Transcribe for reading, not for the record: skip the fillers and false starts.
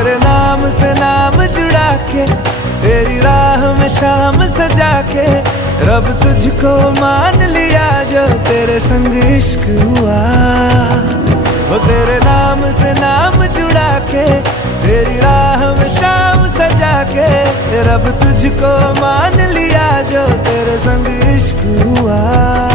तेरे नाम से नाम जुड़ा के, तेरी राह में शाम सजा के, रब तुझको मान लिया जो तेरे संग इश्क हुआ। वो तेरे नाम से नाम जुड़ा के, तेरी राह में शाम सजा के, रब तुझको मान लिया जो तेरे संग इश्क हुआ।